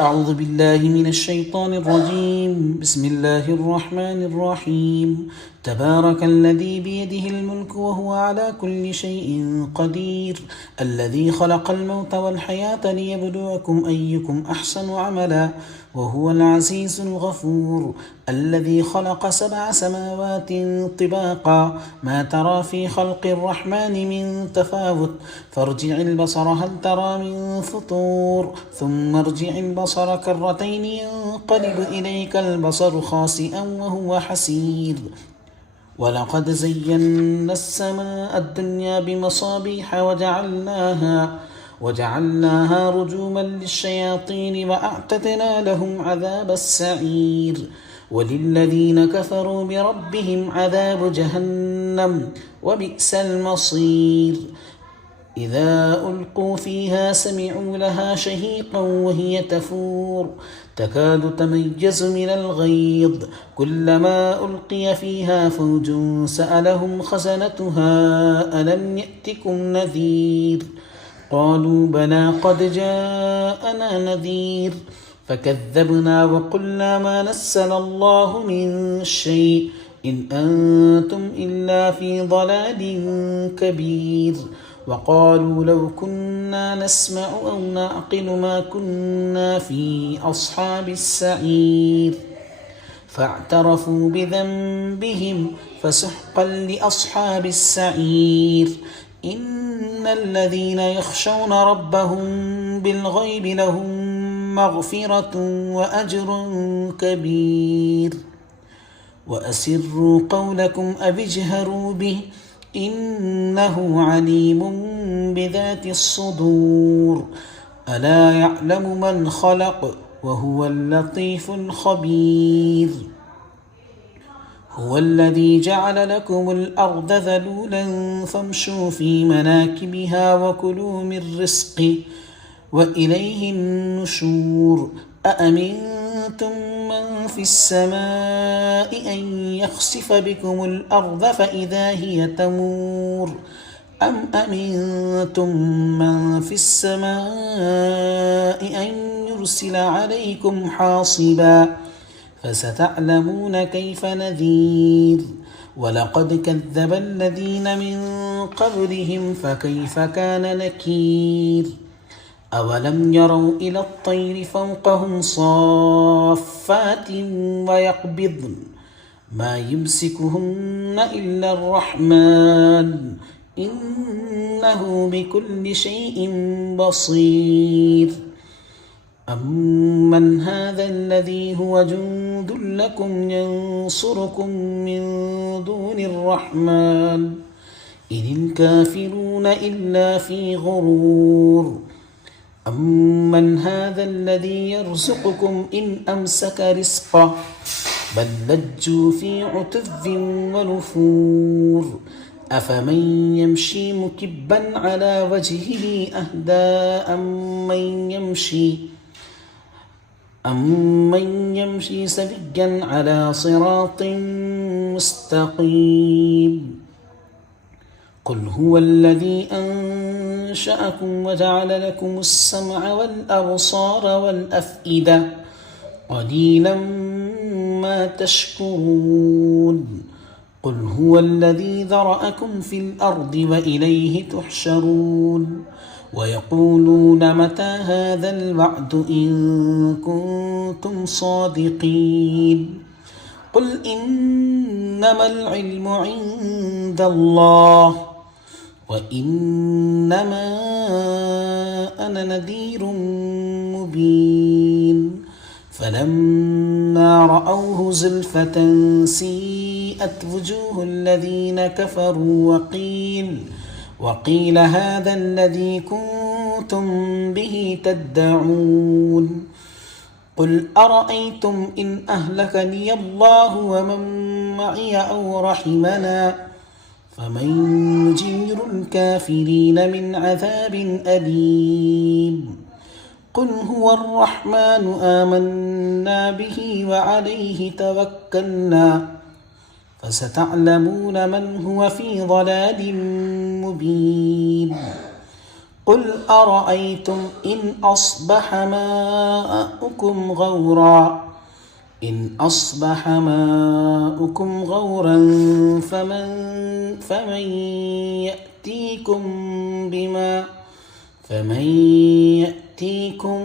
أعوذ بالله من الشيطان الرجيم. بسم الله الرحمن الرحيم. تبارك الذي بيده الملك وهو على كل شيء قدير، الذي خلق الموت والحياة ليبلوكم أيكم أحسن عملا، وهو العزيز الغفور، الذي خلق 7 سماوات طباقا، ما ترى في خلق الرحمن من تفاوت، فارجع البصر هل ترى من فطور، ثم ارجع البصر كرتين ينقلب إليك البصر خاسئا وهو حسير. ولقد زينا السماء الدنيا بمصابيح وجعلناها رجوما للشياطين وأعتدنا لهم عذاب السعير. وللذين كفروا بربهم عذاب جهنم وبئس المصير. إذا ألقوا فيها سمعوا لها شهيقا وهي تفور، تكاد تميز من الغيظ، كلما ألقي فيها فوج سألهم خزنتها ألم يأتكم نذير، قالوا بلى قد جاءنا نذير، فكذبنا وقلنا ما نزل الله من شيء إن أنتم إلا في ضلال كبير. وقالوا لو كنا نسمع أو نعقل ما كنا في أصحاب السعير، فاعترفوا بذنبهم فسحقا لأصحاب السعير. إن الذين يخشون ربهم بالغيب لهم مغفرة وأجر كبير. وأسروا قولكم أو اجهروا به إنه عليم بذات الصدور. ألا يعلم من خلق وهو اللطيف الخبير. هو الذي جعل لكم الأرض ذلولا فامشوا في مناكبها وكلوا من رزقه وإليه النشور. أأمنتم من في السماء أن يخسف بكم الأرض فإذا هي تمور، أم أمنتم من في السماء أن يرسل عليكم حاصبا، فستعلمون كيف نذير. ولقد كذب الذين من قبلهم فكيف كان نكير. أولم يروا إلى الطير فوقهم صافات ويقبضن ما يمسكهن إلا الرحمن إنه بكل شيء بصير. أمن هذا الذي هو جند لكم ينصركم من دون الرحمن إن الكافرون إلا في غرور. أمن هذا الذي يرزقكم إن أمسك رزقه بل لجوا في عتو ونفور. أفمن يمشي مكبا على وجهه أهدى أمن يمشي سويا على صراط مستقيم. قل هو الذي أنشأكم وجعل لكم السمع والأبصار والأفئدة قليلا ما تشكرون. قل هو الذي ذرأكم في الأرض وإليه تحشرون. ويقولون متى هذا الوعد إن كنتم صادقين. قل إنما العلم عند الله وإنما أنا نذير مبين. فلما رأوه زلفة سيئت وجوه الذين كفروا وقيل هذا الذي كنتم به تدعون. قل أرأيتم إن أهلكني الله ومن معي أو رحمنا فمن يجير الكافرين من عذاب أليم. قل هو الرحمن آمنا به وعليه توكلنا فستعلمون من هو في ضلال مبين. قل أرأيتم إن أصبح ماؤكم غورا فمن يأتيكم